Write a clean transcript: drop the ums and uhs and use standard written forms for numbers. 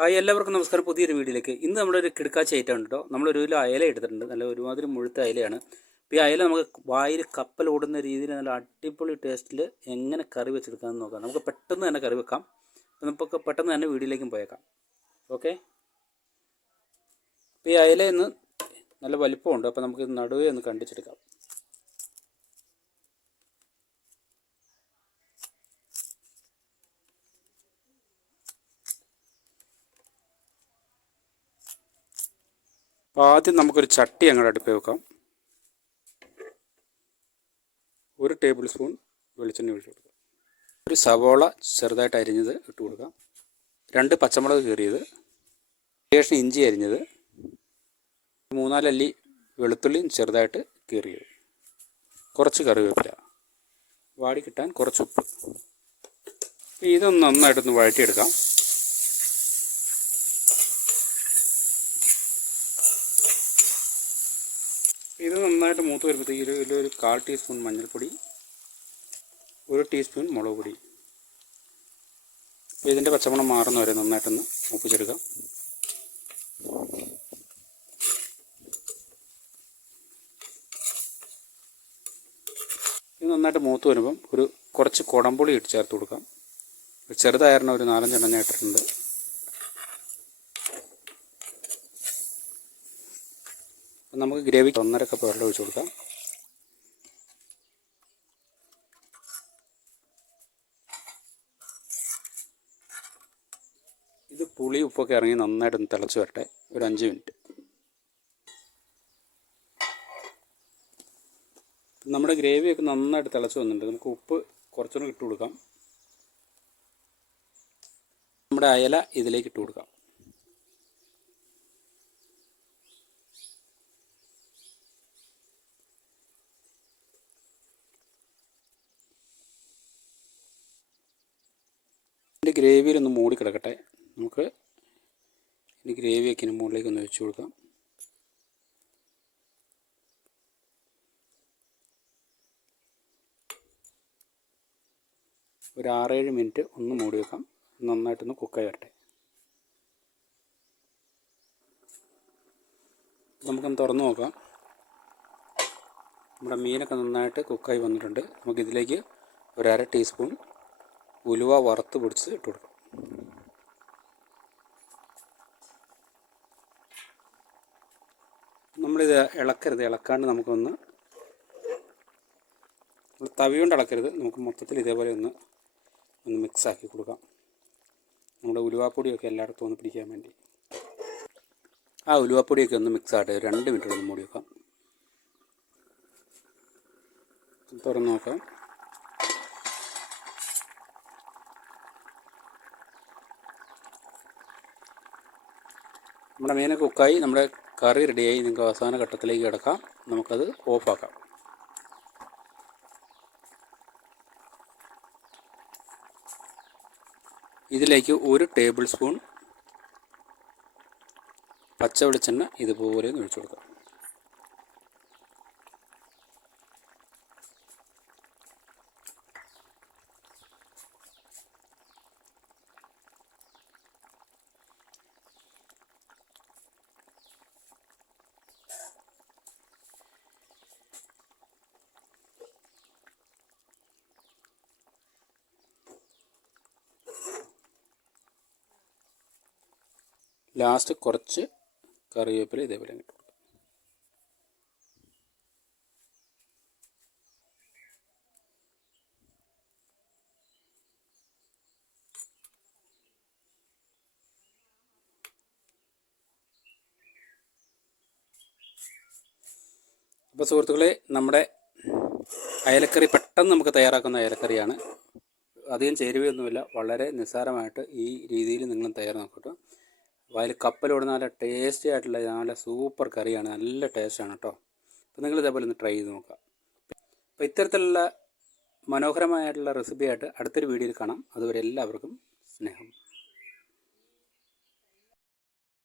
Hi, എല്ലാവർക്കും നമസ്കാരം. പുതിയൊരു വീഡിയോയിലേക്ക്. ഇന്ന് നമ്മളൊരു കിടക്കാച്ച ഐറ്റം ഉണ്ട് കേട്ടോ. നമ്മളൊരു കിലോ അയല എടുത്തിട്ടുണ്ട്. നല്ല ഒരുമാതിരി മുഴുത്ത അയലയാണ്. അപ്പോൾ ഈ അയല നമുക്ക് വായിൽ കപ്പൽ ഓടുന്ന രീതിയിൽ നല്ല അടിപൊളി ടേസ്റ്റിൽ എങ്ങനെ കറി വെച്ചെടുക്കാമെന്ന് നോക്കാം. നമുക്ക് പെട്ടെന്ന് തന്നെ കറി വെക്കാം. അപ്പോൾ നമുക്ക് പെട്ടെന്ന് തന്നെ വീഡിയോയിലേക്കും പോയേക്കാം. ഓക്കെ. അപ്പോൾ ഈ അയല ഇന്ന് നല്ല വലിപ്പമുണ്ട്. അപ്പോൾ നമുക്ക് നടുവേ ഒന്ന് കണ്ടിച്ചെടുക്കാം. അപ്പോൾ ആദ്യം നമുക്കൊരു ചട്ടി അങ്ങോട്ട് അടുപ്പിൽ വെക്കാം. 1 ടേബിൾ സ്പൂൺ വെളിച്ചെണ്ണ ഒഴിച്ച് കൊടുക്കാം. ഒരു സവോള ചെറുതായിട്ട് അരിഞ്ഞത് ഇട്ട് കൊടുക്കാം. 2 പച്ചമുളക് കീറിയത്, ശേഷം ഇഞ്ചി അരിഞ്ഞത്, 3-4 അല്ലി വെളുത്തുള്ളിയും ചെറുതായിട്ട് കീറിയത്, കുറച്ച് കറിവേപ്പില, വാടി കിട്ടാൻ കുറച്ച് ഉപ്പ്. ഇതൊന്ന് നന്നായിട്ടൊന്ന് വഴറ്റിയെടുക്കാം. ഇത് നന്നായിട്ട് മൂത്ത് വരുമ്പോഴത്തേക്ക് ഇതിലൊരു 1/4 ടീസ്പൂൺ മഞ്ഞൾപ്പൊടി, 1 ടീസ്പൂൺ മുളക് പൊടി. അപ്പോൾ ഇതിൻ്റെ പച്ചമണം മാറുന്ന വരെ നന്നായിട്ടൊന്ന് മൂപ്പിച്ചെടുക്കാം. ഇത് നന്നായിട്ട് മൂത്ത് വരുമ്പം കുറച്ച് കുടംപുളി ഇട്ട് ചേർത്ത് കൊടുക്കാം. ചെറുതായിരുന്നു ഒരു 4-5 എണ്ണം ഞാൻ ഇട്ടിട്ടുണ്ട്. നമുക്ക് ഗ്രേവിക്ക് 1.5 കപ്പ് വെള്ളം ഒഴിച്ച് കൊടുക്കാം. ഇത് പുളി ഉപ്പൊക്കെ ഇറങ്ങി നന്നായിട്ടൊന്ന് തിളച്ച് വരട്ടെ, ഒരു 5 മിനിറ്റ്. നമ്മുടെ ഗ്രേവിയൊക്കെ നന്നായിട്ട് തിളച്ച് വന്നിട്ടുണ്ട്. നമുക്ക് ഉപ്പ് കുറച്ചുകൂടി ഇട്ട് കൊടുക്കാം. നമ്മുടെ അയല ഇതിലേക്ക് ഇട്ട് കൊടുക്കാം. ഗ്രേവിയിലൊന്ന് മൂടി കിടക്കട്ടെ. നമുക്ക് ഈ ഗ്രേവിയൊക്കെ ഇനി മുകളിലേക്ക് ഒന്ന് വെച്ച് കൊടുക്കാം. ഒരു 6-7 മിനിറ്റ് ഒന്ന് മൂടി വെക്കാം. നന്നായിട്ടൊന്ന് കുക്കായി വരട്ടെ. നമുക്കൊന്ന് തുറന്ന് നോക്കാം. നമ്മുടെ മീനൊക്കെ നന്നായിട്ട് കുക്കായി വന്നിട്ടുണ്ട്. നമുക്കിതിലേക്ക് ഒരു 1/2 ടീസ്പൂൺ ഉലുവ വറുത്ത് പൊടിച്ച് ഇട്ട് കൊടുക്കാം. നമ്മളിത് ഇളക്കാണ്ട് നമുക്കൊന്ന് തവി കൊണ്ട് ഇളക്കരുത്. നമുക്ക് മൊത്തത്തിൽ ഇതേപോലെ ഒന്ന് മിക്സാക്കി കൊടുക്കാം. നമ്മുടെ ഉലുവാപ്പൊടിയൊക്കെ എല്ലായിടത്തും ഒന്ന് പിടിക്കാൻ വേണ്ടി. ആ ഉലുവാപ്പൊടിയൊക്കെ ഒന്ന് മിക്സ് ആകട്ടെ. 2 മിനിറ്റ് ഒന്ന് മൂടി വെക്കാം. തുറന്ന് നോക്കാം. നമ്മുടെ മീനൊക്കെ കുക്കായി, നമ്മുടെ കറി റെഡിയായി. നിങ്ങൾക്ക് അവസാന ഘട്ടത്തിലേക്ക് കിടക്കാം. നമുക്കത് ഓഫാക്കാം. ഇതിലേക്ക് 1 ടേബിൾ സ്പൂൺ പച്ച വെളിച്ചെണ്ണ ഇതുപോലെ ഒഴിച്ചു കൊടുക്കാം. ലാസ്റ്റ് കുറച്ച് കറിവേപ്പില ഇതേപോലെ ഇട്ട് കൊടുക്കാം. അപ്പോൾ സുഹൃത്തുക്കളെ, നമ്മുടെ അയലക്കറി പെട്ടെന്ന് നമുക്ക് തയ്യാറാക്കുന്ന അയലക്കറിയാണ്. അധികം ചേരുവയൊന്നുമില്ല. വളരെ നിസ്സാരമായിട്ട് ഈ രീതിയിൽ നിങ്ങൾ തയ്യാറാക്കി നോക്കട്ടോ. അപ്പോൾ അതിൽ കപ്പലോടുന്ന നല്ല ടേസ്റ്റി ആയിട്ടുള്ള നല്ല സൂപ്പർ കറിയാണ്. നല്ല ടേസ്റ്റാണ് കേട്ടോ. അപ്പോൾ നിങ്ങൾ ഇതേപോലെ ഒന്ന് ട്രൈ ചെയ്ത് നോക്കാം. അപ്പോൾ ഇത്തരത്തിലുള്ള മനോഹരമായിട്ടുള്ള റെസിപ്പിയായിട്ട് അടുത്തൊരു വീഡിയോയിൽ കാണാം. അതുവരെ എല്ലാവർക്കും സ്നേഹം.